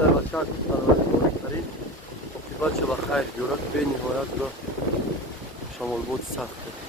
برادر و چند برادر بزرگترین عاقبت چه بخیر بیارد به نهایت را شمال بود سخته.